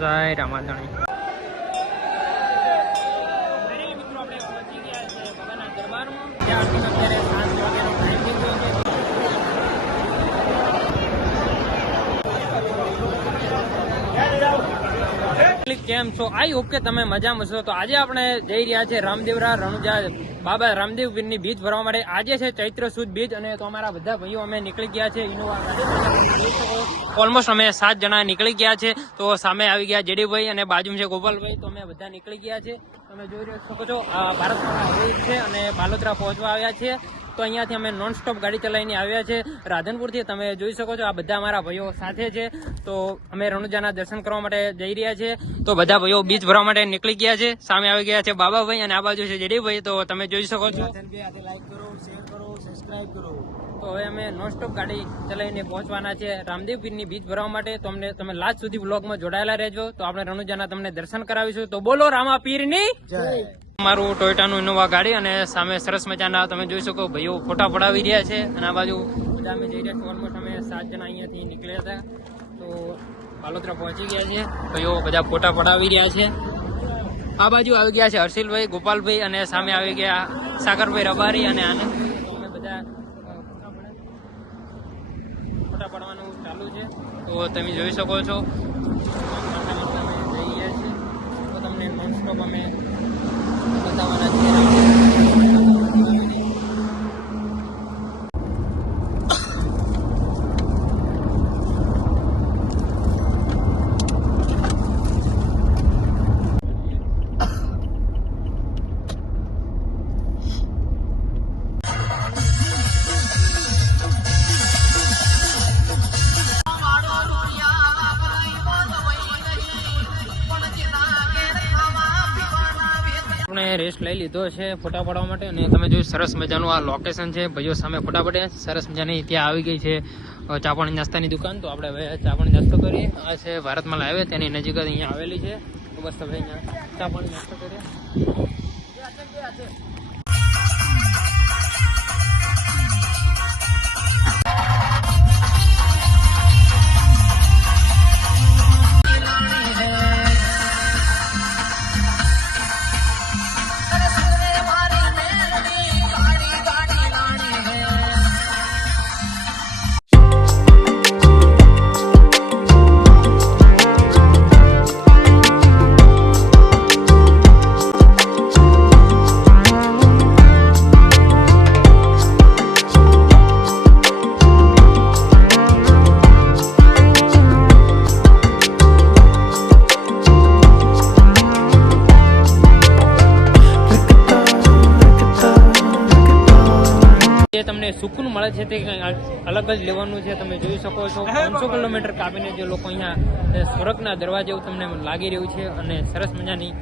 જય રામાધણી। મિત્રો આપણે પહોંચી ગયા છે ભગવાનના દરબારમાં। અત્યારે 7 વાગ્યાનો ટાઈમ થઈ ગયો છે। કેમ છો? આઈ હોપ કે તમે મજામાં છો। તો આજે આપણે જઈ રહ્યા છે રામદેવરા રણુજા બાબા રામદેવ પીરની બીજ ભરવા માટે। આજે છે ચૈત્ર સુદ બીજ અને તો અમારા બધા ભાઈઓ અમે નીકળી ગયા છે ઇનોવા ગાડી। ઓલમોસ્ટ અમે 7 જણા નીકળી ગયા છે। તો સામે આવી ગયા જેડીભાઈ અને બાજુમાં છે ગોપાલભાઈ। તો અમે બધા નીકળી ગયા છે। તમે જોઈ શકો છો આ ભારતમાં છે અને બાલોતરા પહોંચવા આવ્યા છે। તો અહીંયાથી અમે નોન સ્ટોપ ગાડી ચલાવીને આવ્યા છે રાધનપુરથી। તમે જોઈ શકો છો આ બધા અમારા ભાઈઓ સાથે છે। તો અમે રણુજાના દર્શન કરવા માટે જઈ રહ્યા છે। તો બધા ભાઈઓ બીજ ભરવા માટે નીકળી ગયા છે। સામે આવી ગયા છે બાબાભાઈ અને આ બાજુ છે જેડીભાઈ। તો તમે જોઈ શકો છો। લાઈક કરો, શેર કરો, સબસ્ક્રાઇબ કરો। તો હવે અમે નોન સ્ટોપ ગાડી ચલાવીને પહોંચવાના છે રામદેવ પીરની બીજ ભરવા માટે। તો અમને તમે લાસ્ટ સુધી બ્લોગમાં જોડાયેલા રહેજો। તો આપણે રણુજાના તમને દર્શન કરાવીશું। તો બોલો રામા પીરની જય। મારું ટોયોટાનું ઇનોવા ગાડી અને સામે સરસ મજાના તમે જોઈ શકો ભાઈઓ ફોટા પડાવી રહ્યા છે। અને આ બાજુ બધા અમે જઈ રહ્યા છીએ। ઓલમોસ્ટ અમે 7 જણા અહીંયાથી નીકળ્યા હતા। તો બાલોતરા પહોંચી ગયા છે। ભાઈઓ બધા ફોટા પડાવી રહ્યા છે। આ બાજુ આવી ગયા છે હર્ષિલભાઈ, ગોપાલભાઈ અને સામે આવી ગયા સાગરભાઈ રબારી અને આનંદ। તો અમે બધા ફોટા પડવાનું ચાલુ છે। તો તમે જોઈ શકો છો અમે જઈ રહ્યા છીએ। તો તમને નોન સ્ટોપ અમે બતાવવાના છીએ। આપણે રેસ્ટ લઈ લીધો છે ફોટા પાડવા માટે અને તમે જોયું સરસ મજાનું આ લોકેશન છે। ભાઈઓ સામે ફોટા પડ્યા સરસ મજાની ત્યાં આવી ગઈ છે ચા પાણી નાસ્તાની દુકાન। તો આપણે હવે ચા પાણી નાસ્તો કરીએ। આ છે ભારતમાલ હાઈવે તેની નજીક જ અહીંયા આવેલી છે। તો બસ હવે અહીંયા ચા પાણી નાસ્તો કરીએ। તમને સુકૂન મળે છે તે અલગ જ લેવાનું છે। તમે જોઈ શકો છો 500 કિલોમીટર કાપીને જે લોકો અહીંયા સ્વર્ગના દરવાજે એવું તમને લાગી રહ્યું છે અને સરસ મજાની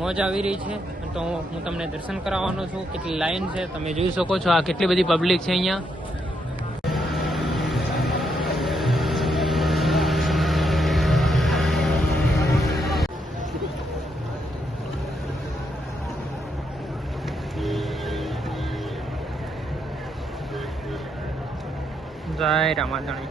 મોજ આવી રહી છે। તો હું તમને દર્શન કરાવવાનો છું। કેટલી લાઈન છે તમે જોઈ શકો છો। આ કેટલી બધી પબ્લિક છે અહીંયા। જય રામાધણી।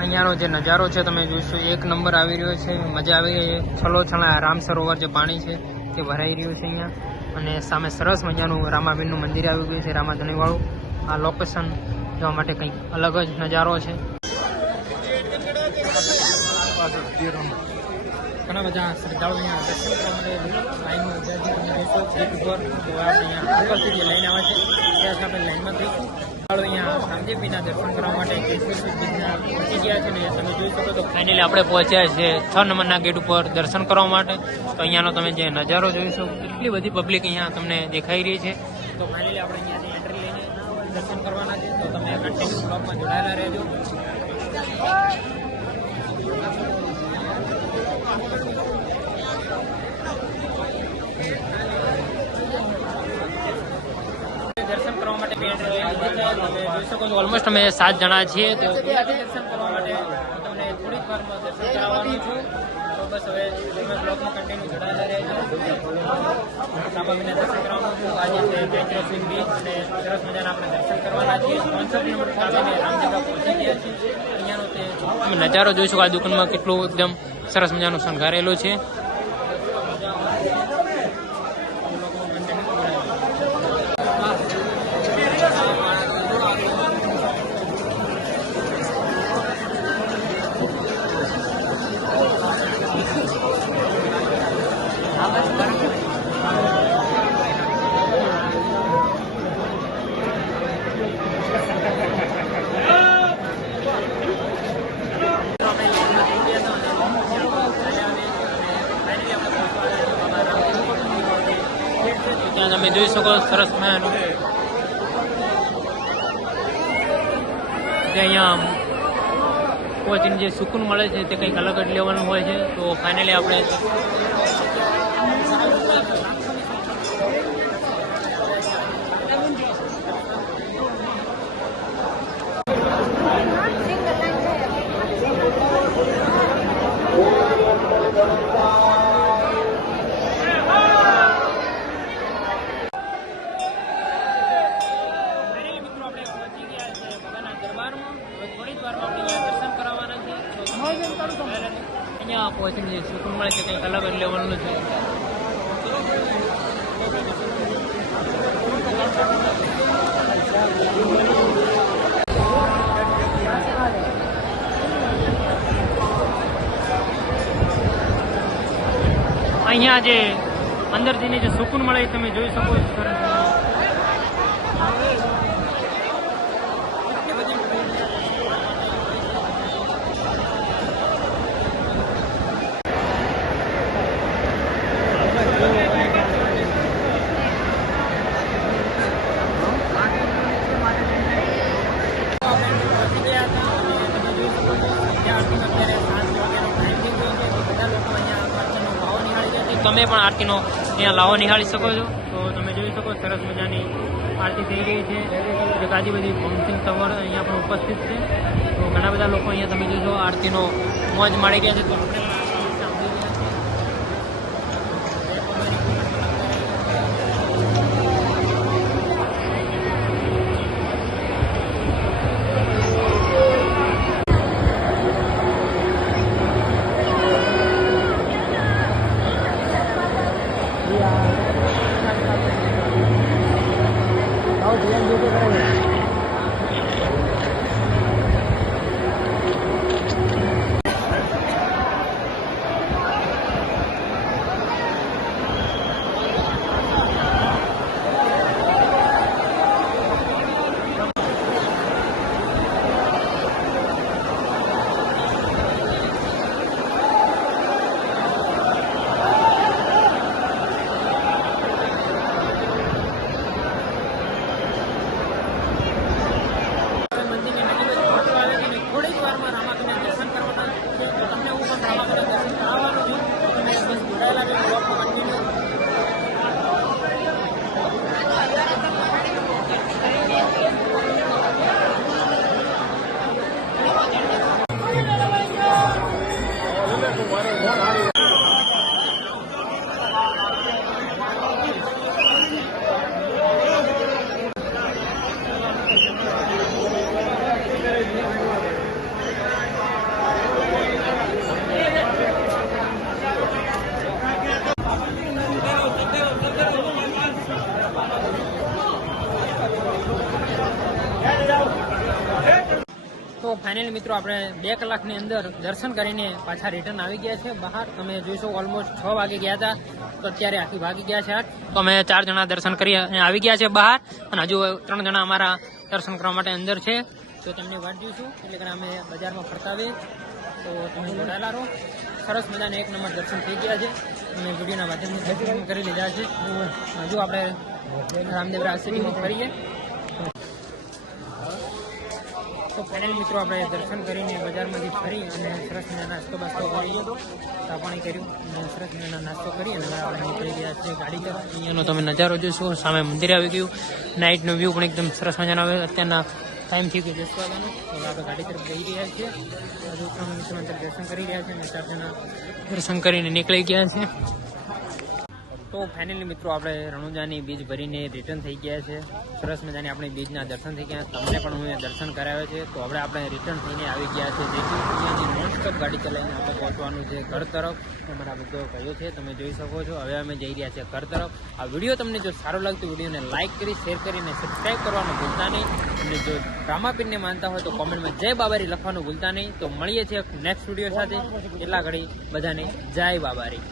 અહીંયાનો જે નજારો છે તમે જોઈશો 1 નંબર આવી રહ્યો છે। મજા આવી ગઈ। છલોછણા રામ સરોવર જે પાણી છે તે ભરાઈ રહ્યું છે અહીંયા અને સામે સરસ મજાનું રામાબીનનું મંદિર આવી ગયું છે રામાધણી વાળું। આ લોકેશન જોવા માટે કંઈક અલગ જ નજારો છે। ઘણા બધા શ્રદ્ધાળુઓ અહીંયા દર્શન કરવા માટે લાઈનમાં ઉભા છે। તમે જોશો ગેટ ઉપર તો અહીંયા ઉપર સુધી લાઈન આવે છે ત્યાં આપણે લાઈનમાં થઈશું। અહીંયા રામદેવપીરના દર્શન કરવા માટે પહોંચી ગયા છે ને તમે જોઈ શકો તો ફાઇનલી આપણે પહોંચ્યા છે 6 નંબરના ગેટ ઉપર દર્શન કરવા માટે। તો અહીંયાનો તમે જે નજારો જોઈશો કેટલી બધી પબ્લિક અહીંયા તમને દેખાઈ રહી છે। તો ફાઇનલી આપણે અહીંયાથી એન્ટ્રી લઈને દર્શન કરવાના છે। તો તમે કન્ટિન્યુ બ્લોગમાં જોડાયેલા રહેજો। દર્શન કરવા માટે જોઈ શકો છો ઓલમોસ્ટ અમે 7 જણા છીએ। તો દર્શન કરવા માટે તમને થોડીક વારમાં દર્શન કરાવવાનું છું। તો બસ હવે તમે બ્લોગમાં કન્ટિન્યુ જોડાયેલા રહેજો। રામાબીના દર્શન કરવાનું છું। આજે છે ચૈત્ર સુદ બીજ અને સરસ મજાના આપણે દર્શન કરવાના છીએ। 500 કિલોમીટર કાપીને રામદેવરા પહોંચી ગયા છીએ। અહીંયાનો છે. તમે નજારો જોઈ શકો આ દુકાનમાં કેટલું એકદમ સરસ મજાનું શણગારેલું છે. ત્યાં તમે જોઈ શકો સરસ મજાનું જે અહીંયા પહોંચીને જે સુકૂન મળે છે તે કંઈક અલગ જ લેવાનું હોય છે. તો ફાઇનલી આપણે અહીંયા પહોંચીને જે સુકૂન મળે છે કંઈક અલગ જ લેવલનું છે. અહીંયા જે અંદર જઈને જે સુકૂન મળે એ તમે જોઈ શકો છો. તમે પણ આરતીનો અહીંયા લાવો નિહાળી શકો છો. તો તમે જોઈ શકો સરસ મજાની આરતી થઈ રહી છે. જે ગાદી બધી પંક્તિંગ સવાર અહીંયા પણ ઉપસ્થિત છે. તો ઘણા બધા લોકો અહીંયા તમે જોશો આરતીનો મોજ માણી ગયા છે. તો આપણે તો ફાઇનલી મિત્રો આપણે 2 કલાકની અંદર દર્શન કરીને પાછા રિટર્ન આવી ગયા છે બહાર. તમે જોઈશો ઓલમોસ્ટ 6 વાગે ગયા હતા તો અત્યારે આખી વાગી ગયા છે 8. તો અમે 4 જણા દર્શન કરી આવી ગયા છે બહાર અને હજુ 3 જણા અમારા દર્શન કરવા માટે અંદર છે. તો તમને વાટ જોઈશું એટલે કે અમે બજારમાં ફરતા આવીએ. તો તમે જોડાયેલા રહો. સરસ મજાના 1 નંબર દર્શન થઈ ગયા છે. અમે વિડીયોના માધ્યમથી દર્શન કરી લીધા છે. હજુ આપણે રામદેવ સિટીમાં ફરીએ. તો ફાઇનલ મિત્રો આપણે દર્શન કરીને બજારમાંથી ફરી અને સરસ મજાના નાસ્તો બાસ્તો કરી ચા પાણી કર્યું અને સરસ મજાના નાસ્તો કરી અને આપણે નીકળી ગયા છે ગાડી તરફ. અહીંયાનો તમે નજારો જોશો. સામે મંદિર આવી ગયું. નાઇટનો વ્યૂ પણ એકદમ સરસ મજાનો આવે. અત્યારના ટાઈમ થઈ ગયો 10 વાગ્યાનો. તો આપણે ગાડી તરફ જઈ રહ્યા છીએ. હજુ 3 મિનિટમાં દર્શન કરી રહ્યા છીએ અને 4 જણા દર્શન કરીને નીકળી ગયા છે. તો ફાઇનલી મિત્રો આપણે રણુજાની બીજ ભરીને રિટર્ન થઈ ગયા છે. સરસ મજાની આપણે બીજના દર્શન થઈ ગયા. તમને પણ હું દર્શન કરાવ્યો છે. તો આપણે રિટર્ન થઈને આવી ગયા છે. જેથી અહીંયાની નોનસ્ટોપ ગાડી ચલાવીને આપણે પહોંચવાનું છે ઘર તરફ. અમારા બધો કહ્યું છે તમે જોઈ શકો છો. હવે અમે જઈ રહ્યા છીએ ઘર તરફ. આ વિડીયો તમને જો સારો લાગતો વિડીયોને લાઇક કરી શેર કરીને સબસ્ક્રાઈબ કરવાનું ભૂલતા નહીં. અને જો રામાપીરને માનતા હોય તો કોમેન્ટમાં જય બાબારી લખવાનું ભૂલતા નહીં. તો મળીએ છીએ નેક્સ્ટ વિડીયો સાથે. એટલા ઘડી બધાને જય બાબારી.